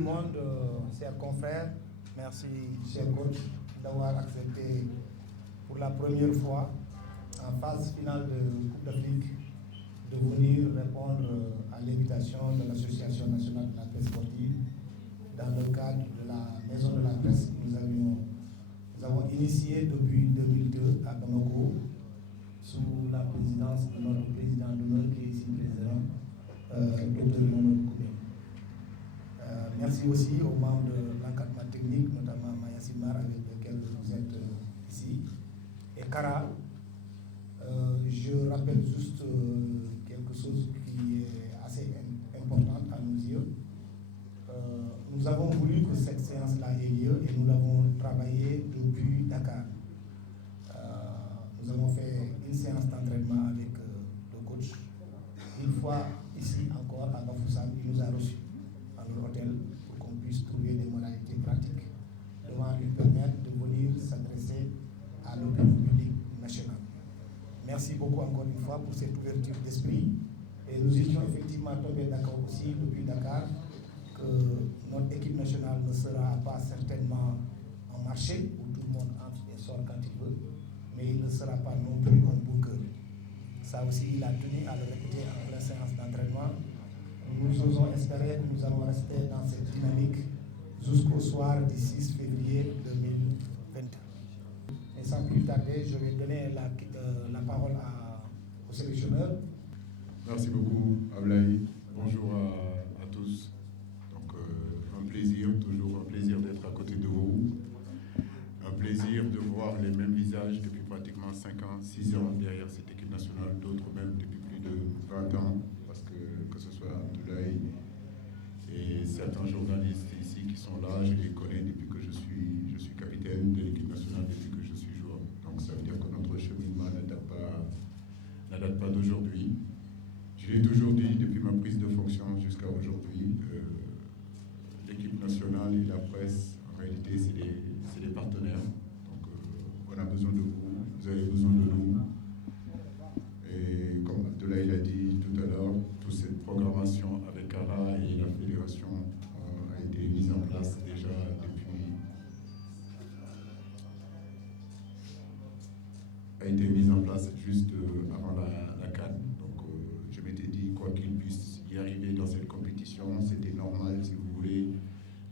le monde, chers confrères. Merci, chers coachs, d'avoir accepté pour la première fois, en phase finale de Coupe d'Afrique, de venir répondre à l'invitation de l'Association nationale de la presse sportive dans le cadre de la Maison de la presse que nous avons initiée depuis 2002 à Bamako, sous la présidence de notre président d'honneur qui est ici présent, Dr Mamadou Koumé. Merci aussi aux membres de l'encadrement technique, notamment Maya Simar avec lequel vous êtes ici, et Kara. Je rappelle juste quelque chose qui est assez important à nos yeux. Nous avons voulu que cette séance-là ait lieu et nous l'avons travaillé depuis Dakar. Nous avons fait une séance d'entraînement avec le coach. Une fois ici encore à Bafoussam, il nous a reçus à notre hôtel pour qu'on puisse trouver des modalités pratiques devant lui permettre de venir s'adresser à l'opinion publique nationale. Merci beaucoup encore une fois pour cette ouverture d'esprit. Et nous étions effectivement tombés d'accord aussi depuis Dakar que notre équipe nationale ne sera pas certainement en marché où tout le monde entre et sort quand il veut, mais il ne sera pas non plus un bunker. Ça aussi, il a tenu à le répéter en pleine séance d'entraînement. Nous osons espérer que nous allons rester dans cette dynamique jusqu'au soir du 6 février 2022. Et sans plus tarder, je vais donner la parole au sélectionneur. Merci beaucoup, Ablaï. Bonjour à tous. Donc, un plaisir, toujours un plaisir d'être à côté de vous. Un plaisir de voir les mêmes visages depuis pratiquement 5 ans, 6 ans derrière cette équipe nationale, d'autres même depuis plus de 20 ans, parce que ce soit Abdoulaye et certains journalistes ici qui sont là, je les connais depuis que je suis capitaine de l'équipe nationale, depuis que je suis joueur. Donc ça veut dire que notre cheminement ne date pas d'aujourd'hui. Je l'ai toujours dit depuis ma prise de fonction jusqu'à aujourd'hui, l'équipe nationale et la presse, en réalité, c'est des partenaires. Donc, on a besoin de vous, vous avez besoin de nous. Et comme Abdoulaye l'a dit tout à l'heure, toute cette programmation avec Kara et la fédération a été mise en place déjà juste avant la CAN. Donc, je m'étais dit, quoi qu'il puisse y arriver dans cette compétition, c'était normal, si vous voulez,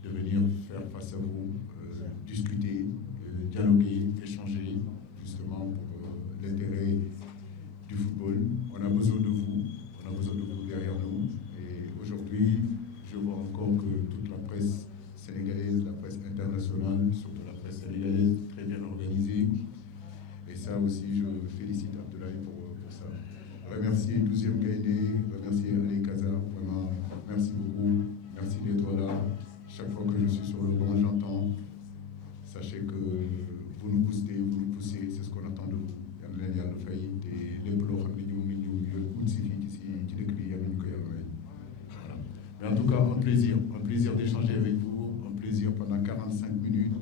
de venir faire face à vous, discuter, dialoguer, échanger, justement pour l'intérêt du football. On a besoin de vous derrière nous. Et aujourd'hui, je vois encore que toute la presse sénégalaise, la presse internationale, surtout la presse sénégalaise, très bien organisée. Et ça aussi, je félicite Abdoulaye pour ça. Remercier 12e Gaïdé, remercier Ali Kaza, vraiment, merci beaucoup, merci d'être là. Chaque fois que je suis sur le banc, j'entends. Sachez que vous nous boostez, vous nous poussez, c'est ce qu'on attend de vous. Mais en tout cas, un plaisir d'échanger avec vous, un plaisir pendant 45 minutes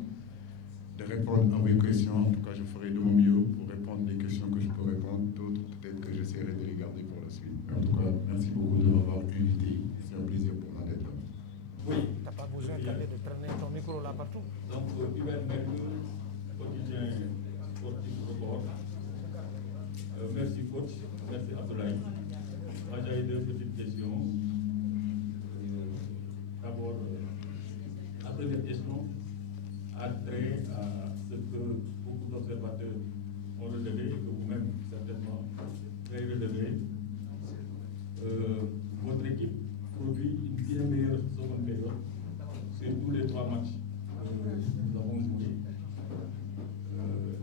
de répondre à vos questions. En tout cas, je ferai de mon mieux pour répondre les questions que je peux répondre. D'autres, peut-être que j'essaierai de les garder pour la suite. Mais en tout cas, merci beaucoup de m'avoir invité. C'est un plaisir pour moi d'être là. Oui, tu n'as pas besoin de traîner ton micro là partout. Donc, Hubert Mercure, quotidien sportif report. Merci coach, merci Abdoulaye. Moi j'ai deux petites questions. D'abord, la première question a trait à ce que beaucoup d'observateurs ont relevé, et que vous-même certainement avez relevé. Votre équipe produit une bien meilleure seconde période sur tous les 3 matchs que nous avons joués.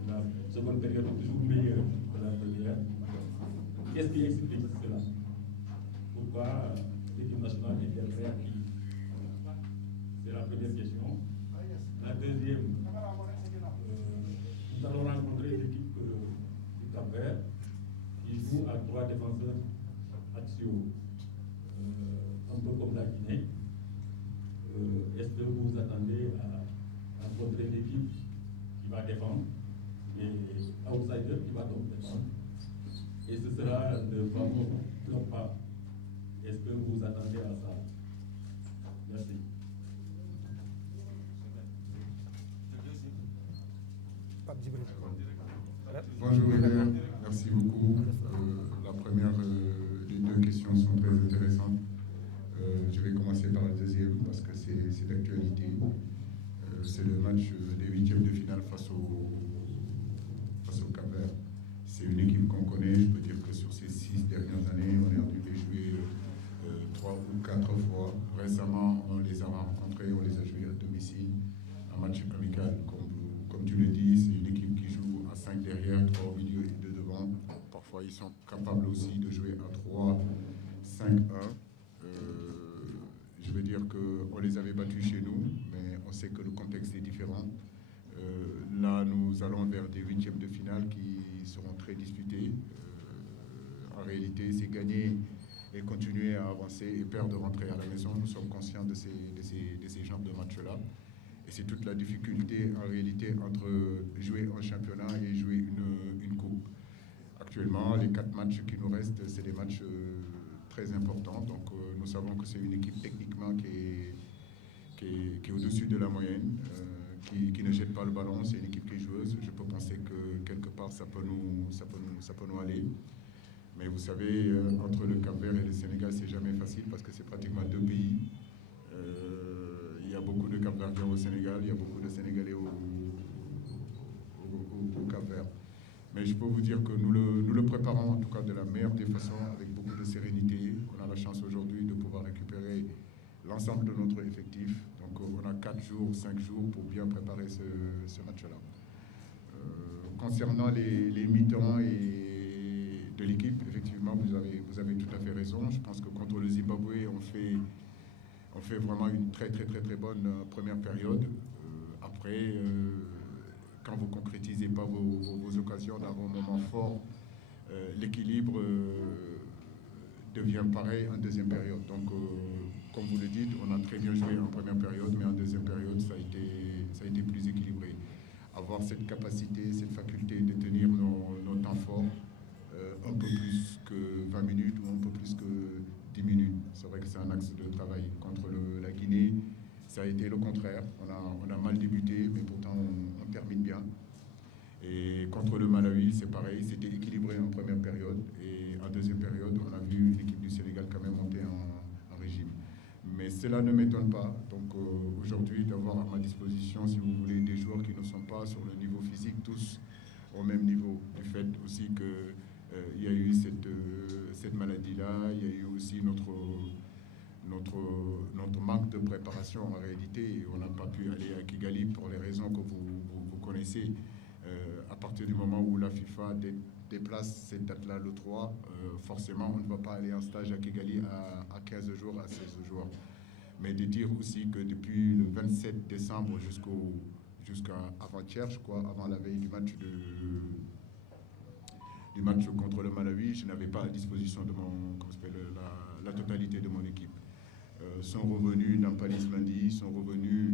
La seconde période est toujours meilleure que la première. Qu'est-ce qui explique cela? Pourquoi l'équipe nationale est bien réactive? C'est la première question. La deuxième, nous allons rencontrer l'équipe du Cap-Vert qui joue à 3 défenseurs axiaux, un peu comme la Guinée. Est-ce que vous vous attendez à votre équipe qui va défendre et outsider qui va donc défendre? Et ce sera le fameux bloc pas. Est-ce que vous vous attendez à ça? Merci. Bonjour Hubert, merci beaucoup. La première des deux questions sont très intéressantes. Je vais commencer par la deuxième parce que c'est d'actualité. C'est le match des huitièmes de finale face au Cap-Vert. C'est une équipe qu'on connaît. Je peux dire que sur ces 6 dernières années, on est en train de jouer 3 ou 4 fois. Récemment, on les a rencontrés, on les a joués à domicile. Un match amical, comme tu le dis, c'est une équipe qui joue à 5 derrière, 3 au milieu et 2 devant. Parfois, ils sont capables aussi de jouer à 3, 5, 1. Je veux dire qu'on les avait battus chez nous, mais on sait que le contexte est différent. Là, nous allons vers des huitièmes de finale qui seront très disputés. En réalité, c'est gagner et continuer à avancer et perdre de rentrer à la maison. Nous sommes conscients de ces genres de matchs-là. Et c'est toute la difficulté en réalité entre jouer un championnat et jouer une coupe. Actuellement, les 4 matchs qui nous restent, c'est des matchs très importants. Donc nous savons que c'est une équipe techniquement qui est au-dessus de la moyenne, qui ne jette pas le ballon. C'est une équipe qui est joueuse. Je peux penser que quelque part ça peut nous aller. Mais vous savez, entre le Cap-Vert et le Sénégal, c'est jamais facile parce que c'est pratiquement 2 pays. Il y a beaucoup de Cap-Verdiens au Sénégal, il y a beaucoup de Sénégalais au Cap-Vert. Mais je peux vous dire que nous le préparons en tout cas de la meilleure des façons, avec beaucoup de sérénité. On a la chance aujourd'hui de pouvoir récupérer l'ensemble de notre effectif. Donc on a 4 jours, 5 jours pour bien préparer ce match-là. Concernant les mi-temps et de l'équipe, effectivement, vous avez tout à fait raison. Je pense que contre le Zimbabwe, on fait vraiment une très bonne première période. Après, quand vous ne concrétisez pas vos occasions d'avoir un moment fort, l'équilibre devient pareil en deuxième période. Donc, comme vous le dites, on a très bien joué en première période, mais en deuxième période, ça a été plus équilibré. Avoir cette capacité, cette faculté de tenir nos temps forts un peu plus que 20 minutes ou un peu plus que 10 minutes. C'est vrai que c'est un axe de travail. Contre la Guinée, ça a été le contraire. On a mal débuté, mais pourtant on termine bien. Et contre le Malawi, c'est pareil, c'était équilibré en première période. Et en deuxième période, on a vu l'équipe du Sénégal quand même monter en régime. Mais cela ne m'étonne pas. Donc aujourd'hui, d'avoir à ma disposition, si vous voulez, des joueurs qui ne sont pas sur le niveau physique, tous au même niveau. Du fait aussi que il y a eu cette maladie-là, il y a eu aussi notre manque de préparation en réalité. On n'a pas pu aller à Kigali pour les raisons que vous connaissez. À partir du moment où la FIFA déplace cette date-là, le 3, forcément on ne va pas aller en stage à Kigali à 15 jours, à 16 jours. Mais de dire aussi que depuis le 27 décembre jusqu'à avant-hier, je crois, avant la veille du match contre le Malawi, je n'avais pas à disposition de la totalité de mon équipe. Sont revenus Nampalys Mendy, sont revenus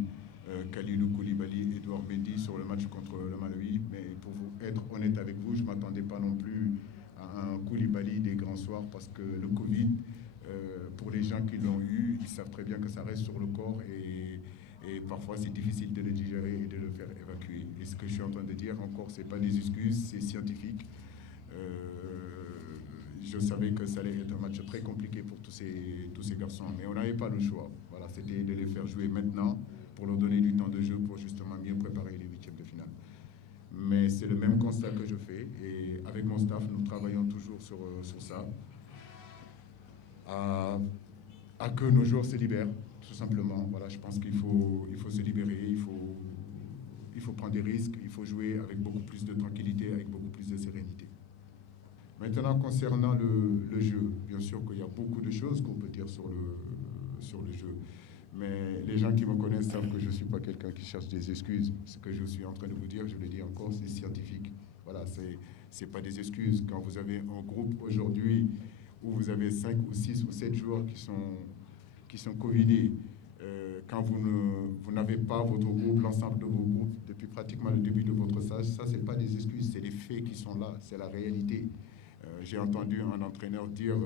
Kalidou Koulibaly, Edouard Mendy sur le match contre le Malawi. Mais pour être honnête avec vous, je ne m'attendais pas non plus à un Koulibaly des grands soirs parce que le Covid, pour les gens qui l'ont eu, ils savent très bien que ça reste sur le corps et parfois c'est difficile de le digérer et de le faire évacuer. Et ce que je suis en train de dire encore, ce n'est pas des excuses, c'est scientifique. Je savais que ça allait être un match très compliqué pour tous ces garçons, mais on n'avait pas le choix. Voilà, c'était de les faire jouer maintenant pour leur donner du temps de jeu pour justement bien préparer les huitièmes de finale. Mais c'est le même constat que je fais et avec mon staff, nous travaillons toujours sur ça. À que nos joueurs se libèrent, tout simplement. Voilà, je pense qu'il faut se libérer, il faut prendre des risques, il faut jouer avec beaucoup plus de tranquillité, avec beaucoup plus de sérénité. Maintenant, concernant le jeu, bien sûr qu'il y a beaucoup de choses qu'on peut dire sur le jeu. Mais les gens qui me connaissent savent que je ne suis pas quelqu'un qui cherche des excuses. Ce que je suis en train de vous dire, je le dis encore, c'est scientifique. Voilà, c'est pas des excuses. Quand vous avez un groupe aujourd'hui où vous avez 5 ou 6 ou 7 joueurs qui sont covidés, quand vous n'avez pas votre groupe, l'ensemble de vos groupes, depuis pratiquement le début de votre stage, ça, ce n'est pas des excuses, c'est les faits qui sont là, c'est la réalité. J'ai entendu un entraîneur dire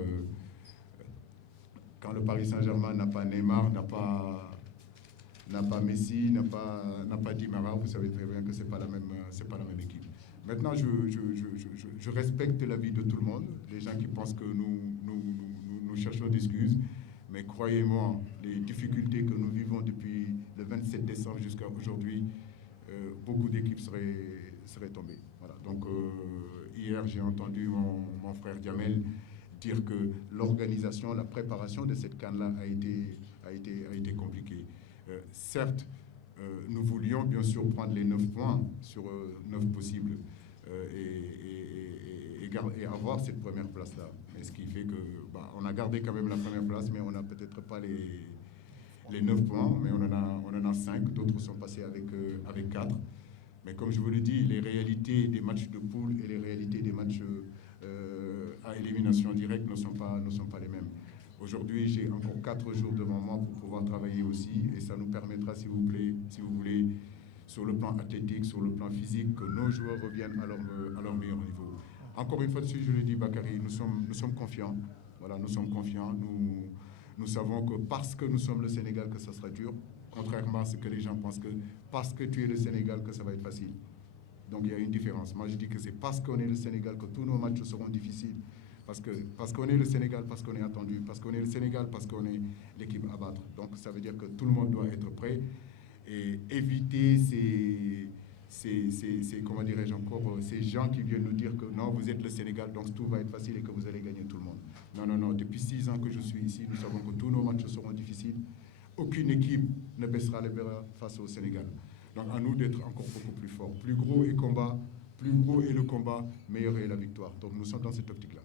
quand le Paris Saint-Germain n'a pas Neymar, n'a pas n'a pas Messi, n'a pas Di Maria, vous savez très bien que c'est pas la même équipe. Maintenant, je respecte l'avis de tout le monde, les gens qui pensent que nous cherchons d'excuses, mais croyez-moi, les difficultés que nous vivons depuis le 27 décembre jusqu'à aujourd'hui, beaucoup d'équipes seraient tombées. Voilà. Donc hier, j'ai entendu mon frère Djamel dire que l'organisation, la préparation de cette CAN-là a été compliquée. Certes, nous voulions bien sûr prendre les 9 points sur 9 possibles et avoir cette première place-là. Mais ce qui fait que on a gardé quand même la première place, mais on n'a peut-être pas les 9 points, mais on en a 5. D'autres sont passés avec 4. Mais comme je vous l'ai dit, les réalités des matchs de poule et les réalités des matchs à élimination directe ne sont pas les mêmes. Aujourd'hui, j'ai encore 4 jours devant moi pour pouvoir travailler aussi, et ça nous permettra, si vous voulez, sur le plan athlétique, sur le plan physique, que nos joueurs reviennent à leur meilleur niveau. Encore une fois dessus, je le dis, Bakary, nous sommes confiants. Voilà, nous sommes confiants. Nous savons que parce que nous sommes le Sénégal, que ça sera dur, contrairement à ce que les gens pensent, que parce que tu es le Sénégal, que ça va être facile. Donc il y a une différence. Moi, je dis que c'est parce qu'on est le Sénégal que tous nos matchs seront difficiles. Parce qu'on est le Sénégal, parce qu'on est attendu, parce qu'on est le Sénégal, parce qu'on est l'équipe à battre. Donc ça veut dire que tout le monde doit être prêt et éviter comment dirais-je encore, ces gens qui viennent nous dire que non, vous êtes le Sénégal, donc tout va être facile et que vous allez gagner tout le monde. Non, non, non. Depuis 6 ans que je suis ici, nous savons que tous nos matchs seront difficiles. Aucune équipe ne baissera les bras face au Sénégal. Donc à nous d'être encore beaucoup plus forts. Plus gros est le combat, meilleure est la victoire. Donc nous sommes dans cette optique-là.